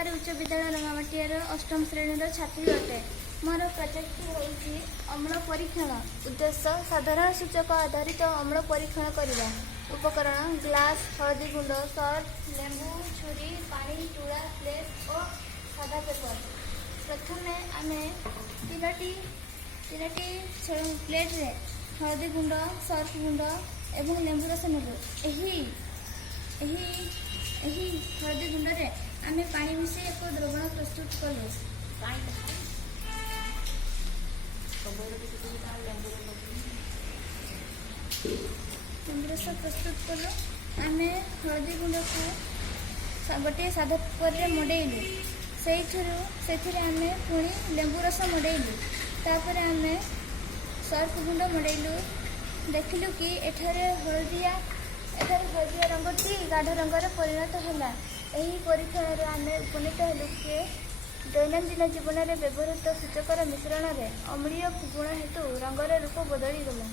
सरकारी उच्च विद्यालय रंगामाटियार अष्टम श्रेणी छात्री अटे। मोर प्रोजेक्ट होउछि अम्ल परीक्षण। उद्देश्य साधारण सूचक आधारित अम्ल परीक्षण करने। उपकरण ग्लास, हळदी गुंड, सर्फ, लेंबू, छुरी, पानी, तुला, प्लेट और सादा पेपर। प्रथमे आमे तीनोटी प्लेट रे हळदी गुंड, सर्फ गुंड एवं लेंबू रस नेबु। एही हळदी गुंड रे आमे पानी मिसे एक द्रवण प्रस्तुत कलु। लेंबू रस प्रस्तुत कलु। आमे हळदी गुंड को गोटे सादा पेपर रे मडेइलु। से आमे पुणी लेंबू रस मडेइलु। तापर आमे सर्फ गुंड मडेइलु। देखिलु कि एठारे हळदिया रंगटी गाढ़ रंगर परिणत होला। एही परीक्षण आमे उपनीत हेलु कि दैनंदिन जीवन में व्यवहृत सूचकर मिश्रण में अम्लीय गुण हेतु रंगर रूप बदली गला।